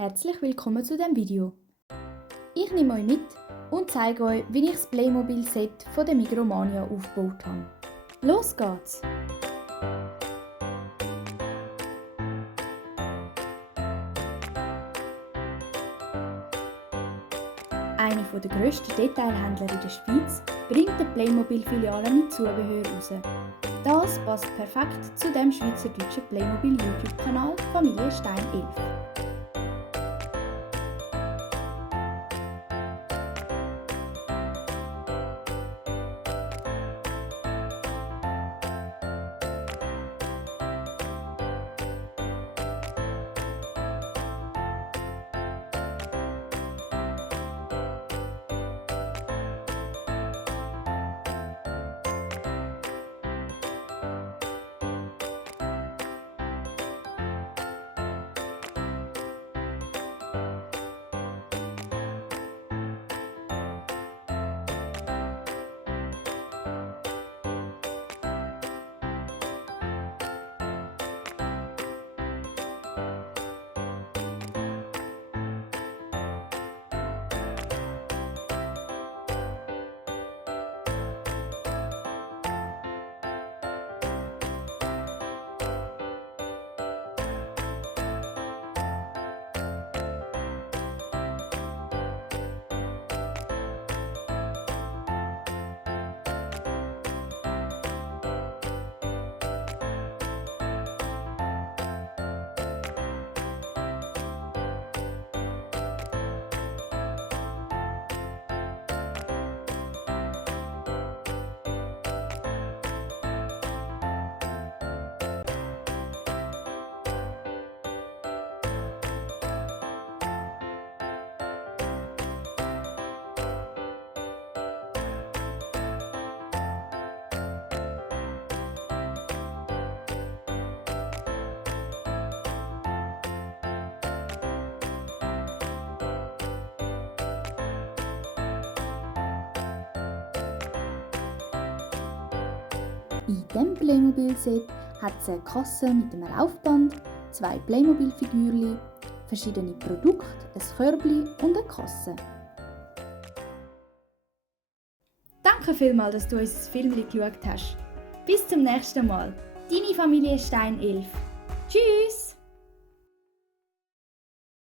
Herzlich willkommen zu diesem Video. Ich nehme euch mit und zeige euch, wie ich das Playmobil-Set von der Migromania aufgebaut habe. Los geht's! Einer der grössten Detailhändler in der Schweiz bringt eine Playmobil-Filiale mit Zubehör raus. Das passt perfekt zu dem schweizerdeutschen Playmobil-YouTube-Kanal Familie Stein 11. In diesem Playmobil-Set hat es eine Kasse mit einem Laufband, 2 Playmobil-Figürchen, verschiedene Produkte, ein Körbchen und eine Kasse. Danke vielmals, dass du unser Film geschaut hast. Bis zum nächsten Mal. Deine Familie Stein 11. Tschüss!